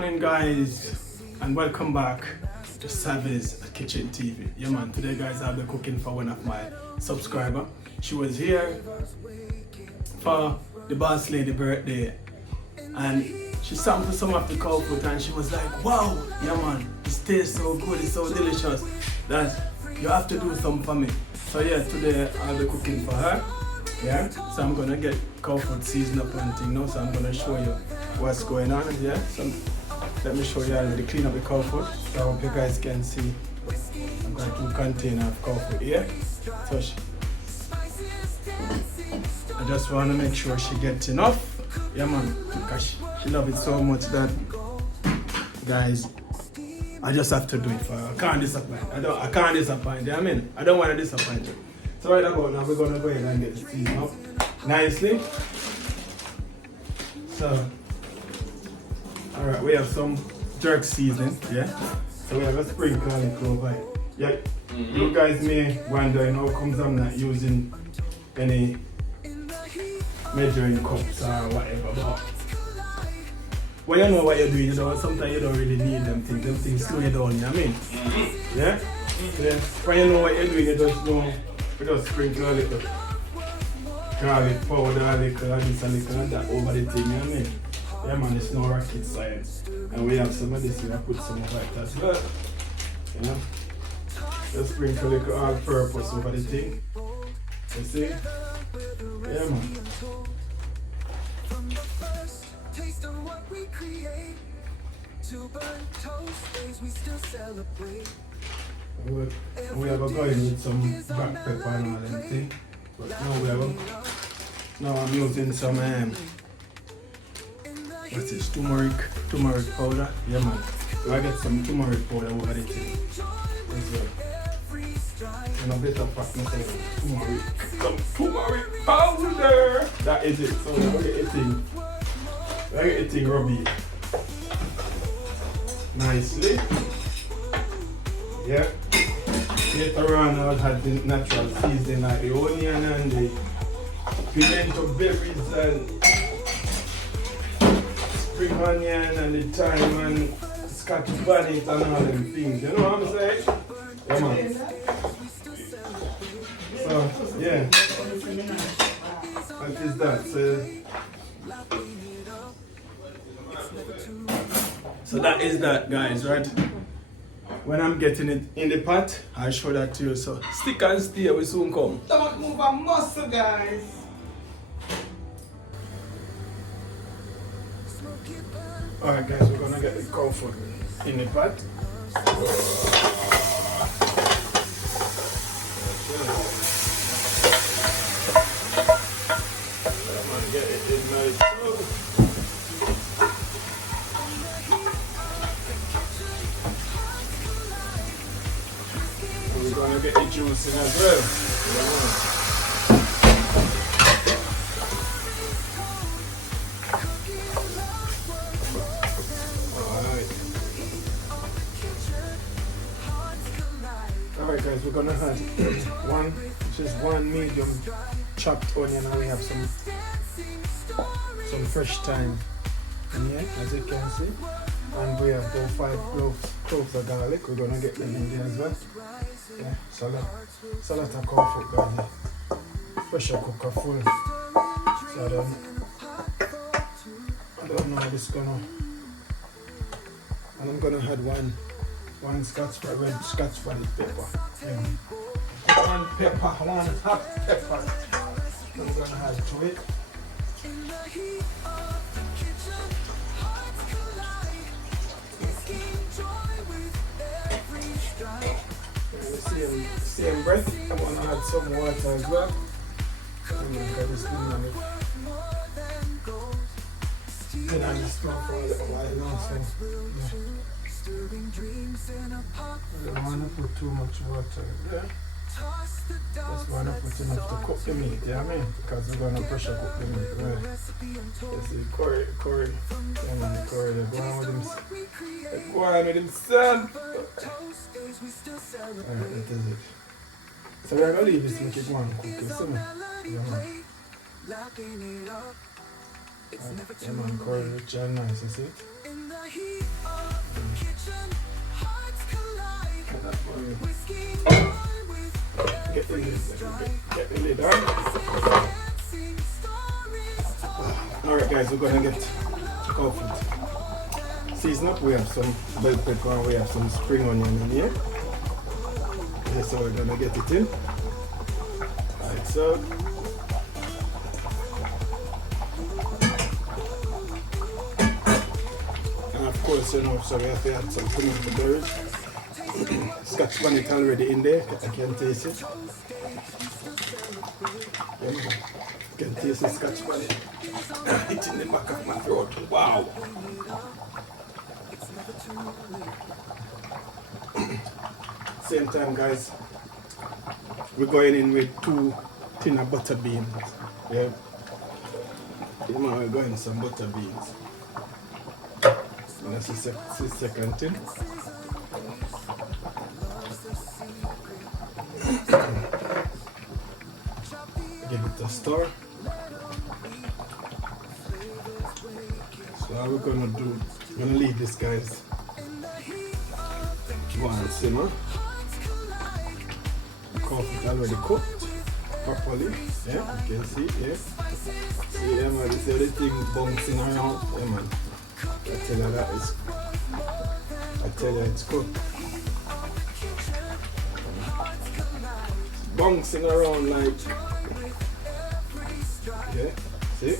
morning, guys, and welcome back to Savvy's Kitchen TV. Yeah, man, today, guys, I'll be cooking for one of my subscribers. She was here for the boss lady birthday, and she sampled some of the cow food, and she was like, wow, yeah, man, this tastes so good, it's so delicious that you have to do something for me. So, yeah, today I'll be cooking for her. Yeah, so I'm gonna get cow food seasoned up and thing now, so I'm gonna show you what's going on. Yeah, so let me show you how to clean up the cow food. So I hope you guys can see. I've got 2 containers of cow food here. So I just wanna make sure she gets enough. Yeah, man, because she loves it so much that, guys, I just have to do it for her. I can't disappoint. I can't disappoint. You know what I mean? I don't want to disappoint you. So right about now, we're gonna go ahead and get the season up nicely. So, alright, we have some jerk seasoning, yeah? So we have a sprinkle on it over here. Yeah, you guys may wonder how comes I'm not using any measuring cups or whatever, but when you know what you're doing, sometimes you don't really need them things slow you down, you know what I mean? Yeah? Yeah. When you know what you're doing, you just know. We just sprinkle a little garlic powder, a little of this, a little of that over the thing, you know what I mean? Yeah, man, it's no rocket science. And we have some of this, we have put some of it as well. You know? Just sprinkle a little all-purpose over the thing. You see? Yeah, man. We have a going with some black pepper and all them thing. But now I'm using some what's this, turmeric powder. Yeah, man. So I get some turmeric powder over the thing as well. And a bit of fat myself. Some turmeric powder. That is it. So we're getting it rubbing nicely. Yeah. Later on, I'll have the natural seasoning like the onion and the pimento berries and spring onion and the thyme and scotch bonnet and all them things. You know what I'm saying? Yeah, man. So, yeah. What is that? So that is that, guys, right? When I'm getting it in the pot, I'll show that to you. So stick and stay, we soon come. Don't move a muscle, guys. Alright, guys, we're gonna get the cow food in the pot. I'm gonna get it in nice. We're gonna get the juice in as well. Alright guys, we're gonna have one medium chopped onion, and we have some fresh thyme in here, as you can see. And we have about 5 cloves of garlic. We're gonna get them in there as well. Yeah, salad of cow food, guys. Pressure cooker full. So I don't know how this is gonna. And I'm gonna add one red Scotch bonnet pepper. Yeah. One hot pepper. I'm gonna add to it. Same breath, I'm gonna add some water as well. I'm gonna get this thing on it. And I just stop for a little while now, so yeah. I don't wanna put too much water in there. Just wanna put enough to cook the meat, you know what I mean? Because we're gonna pressure cook the meat, right? You see, Corey, and then Corey, they're going with him son. Alright, that is it. So we're gonna leave this and keep on cooking, see me? Yeah, man. Yeah, man, curry rich and nice, you see? Get the lid, get the lid, alright? Alright guys, we're gonna get cow foot. Season up, we have some bell pepper and we have some spring onion in here. That's how we're gonna get it in. Like so. And of course, you know, so we have to add some pimento berries. Scotch bonnet already in there, I can taste it. Yeah, man. I can taste the Scotch bonnet. It's in the back of my throat. Wow! Same time, guys, we're going in with 2 tin of butter beans. Yeah, we're going some butter beans. And that's the second tin. Give it a stir. So how we're gonna do? We're gonna leave this, guys. One simmer. Coffee already cooked properly. Yeah, you can see. Yeah. See, yeah, man. This everything bouncing around. Yeah, man. I tell you that is. I tell you it's cooked. Bouncing around like. Yeah. See.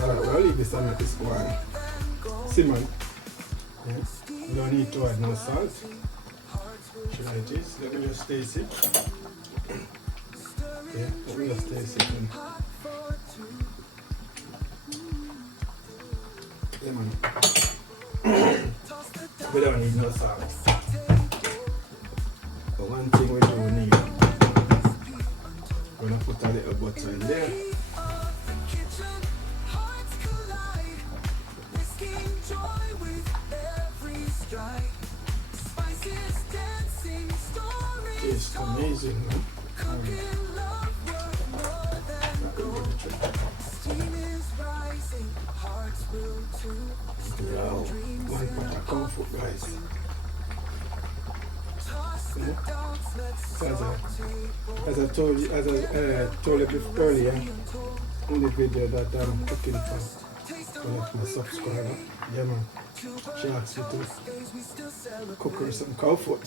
Alright, we'll leave this and let this go on. Simmer. Yeah. You don't need to add no salt. Should I taste? Let me just taste it. Yeah, let me just taste it. Yeah, man. We don't need no salt. But one thing we do need, we're gonna put a little butter in there. It's amazing, man. Wow, one pot of cow foot, guys. As I told you, told you earlier in the video that I'm cooking for one of my subscribers. Yeah, man. She asked me to cook her some cow foot.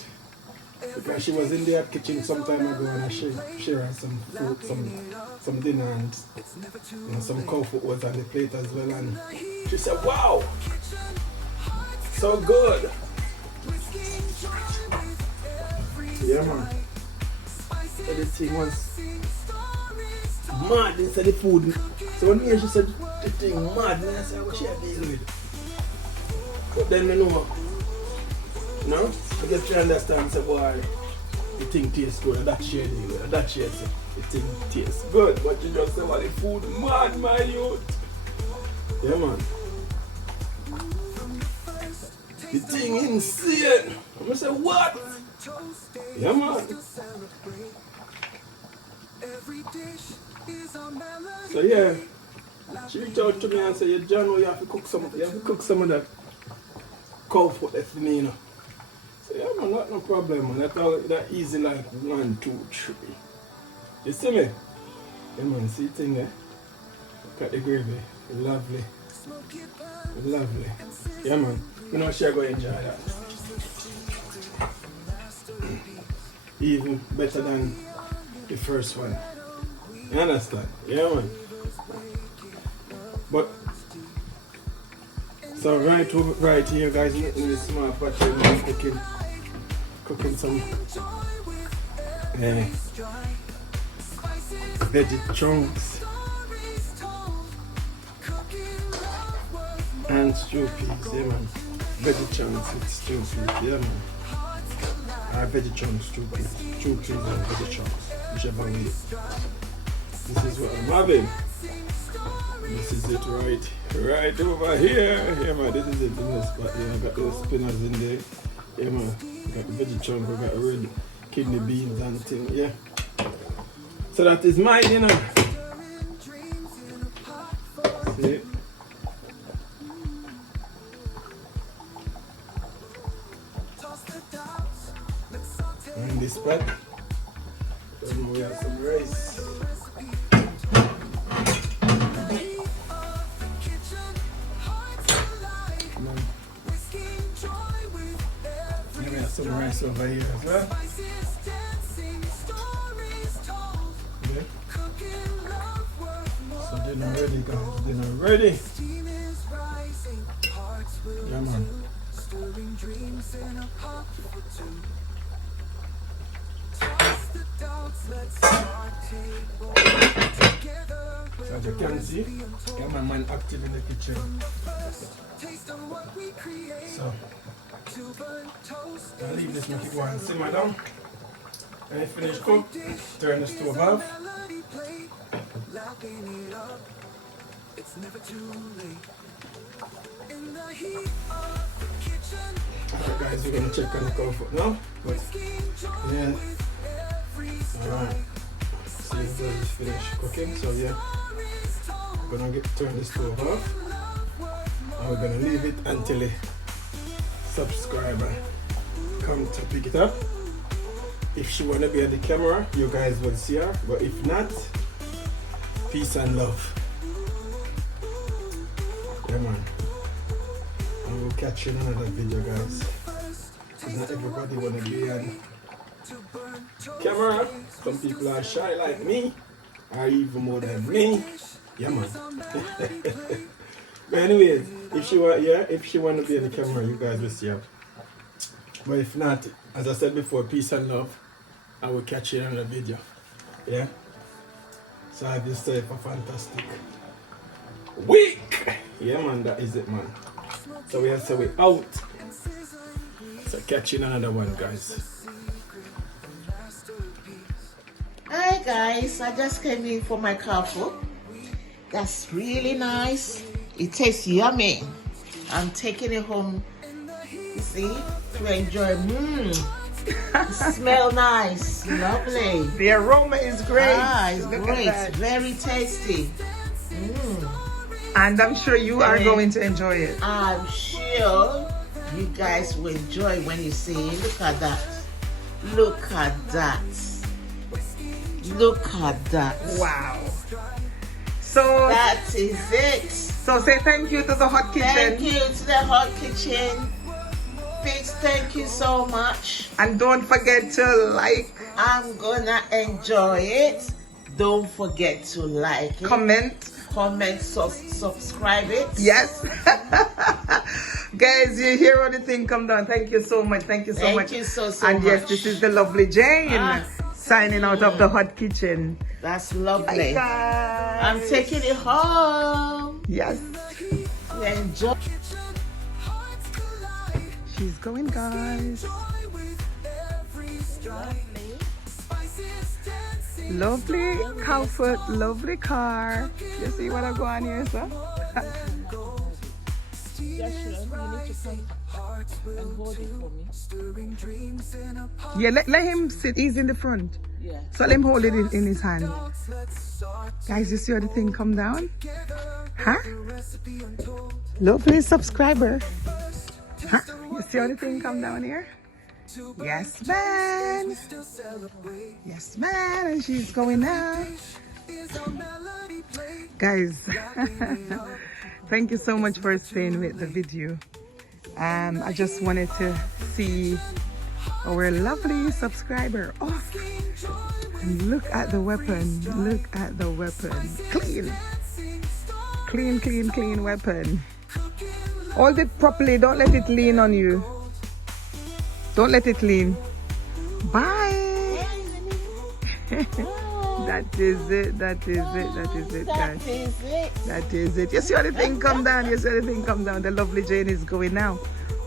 Because she was in the kitchen some time ago and I shared her some food, some dinner, and you know, some cow foot was on the plate as well, and she said, wow, so good. Yeah, man. So the thing was mad inside the food. So when she said the thing mad, and I said, what should I deal with? But then you know, no? I get to understand, say, boy, the thing tastes good, and that shade anyway, and that shade, the thing tastes good, but you just say, well, the food mad, my youth. Yeah, man. The thing insane. I'm gonna say, what? Yeah, man. So, yeah, she reached out to me and said, yeah, John, you have to cook some of that cow foot that's for me, you know. So yeah, man, not no problem, man. That easy like 1, 2, 3. You see me? Yeah, man, see thing there? Look at the gravy. Lovely. Lovely. Yeah, man. You know she's going to enjoy that. Even better than the first one. You understand? Yeah, man. But so right here, guys, in this small pot, I'm cooking some veggie chunks and stew peas, yeah, man. Veggie chunks with stew peas, yeah, man. Veggie chunks, stew peas and veggie chunks, whichever way. This is what I'm having. This is it right over here. Yeah, man, this is it in this spot. Yeah, I got those spinners in there. Yeah, man, got the veggie chunk, I got red kidney beans and thing. Yeah. So that is mine, you know. See? In this pot, then we have some rice. Then we have some rice over here as well. Okay. So dinner ready, guys. Dinner ready. Yeah, man. So as you can see, got my man active in the kitchen. So I'll leave this, make it go and simmer down. When it finish cook, turn the stove off. Alright guys, we're gonna check on the comfort now. But yeah. Alright. See if it's finished cooking. So yeah. We're gonna turn the stove off. And we're gonna leave it until the subscriber come to pick it up. If she wanna be at the camera, you guys will see her. But if not, peace and love. Yeah man. And we'll catch you in another video, guys. Because not everybody wanna be on camera. Some people are shy like me, or even more than me. Yeah man. But anyways, if she want to be on the camera, you guys will see her. But if not, as I said before, peace and love. I will catch you in another video. Yeah. So I have yourself a fantastic week. Yeah man, that is it man. So we have to wait out. So catch you in another one, guys. Hi guys, I just came in for my coffee. That's really nice. It tastes yummy. I'm taking it home, you see, to enjoy. Smell nice, lovely. The aroma is great. It's Look great, at that. very tasty. And I'm sure you are going to enjoy it. I'm sure you guys will enjoy when you see. Look at that. Look at that. Look at that. Wow. So That is it. So say thank you to the Hot Kitchen. Thank you to the Hot Kitchen. Fitz, thank you so much. And don't forget to like, I'm gonna enjoy it. Don't forget to like it. comment. Subscribe it. Yes. Guys, you hear all the thing come down. Thank you so much. Thank you so much. Thank you so and much. yes, this is the lovely Jane signing out of the Hot Kitchen. That's Bye, lovely. guys. I'm taking it home. Yes. Enjoy. She's going, guys. Lovely comfort, lovely car. You see what I'm going here, sir? Yeah, let him sit. He's in the front. Yeah. So let him hold it in his hand. Guys, you see how the thing come down? Huh? Lovely subscriber. Huh? You see how the thing come down here? Yes, man. Yes, man. And she's going now. Guys, thank you so much for staying with the video. I just wanted to see our lovely subscriber off. And look at the weapon. Look at the weapon. Clean. Clean, clean, clean weapon. Hold it properly. Don't let it lean on you. Don't let it lean. Bye. That is it. That is it. That is it, guys. That is it. That is it. You see how the thing come down? You see how the thing come down? The lovely Jane is going now.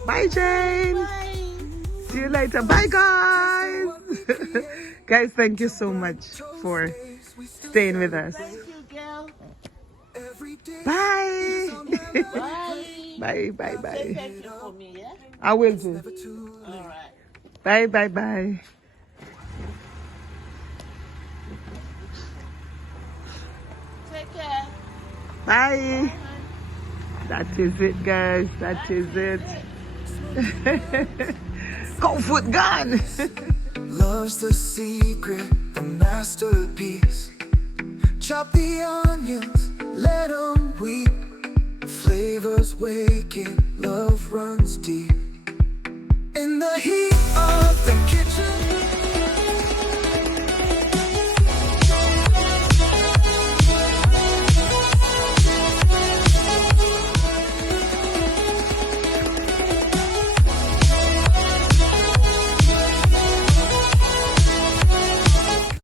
Bye, Jane. Bye. See you later. Bye, guys. Guys, thank you so much for staying with us. Thank you, girl. Bye. Bye. Bye, bye, Say bye. thank you for me, yeah? I will do. All right. Bye, bye, bye. Bye. That is it, guys. That is it. Cold foot gone. Love's the secret, the masterpiece. Chop the onions, let them weep. Flavors waking, love runs deep. In the heat of the kitchen.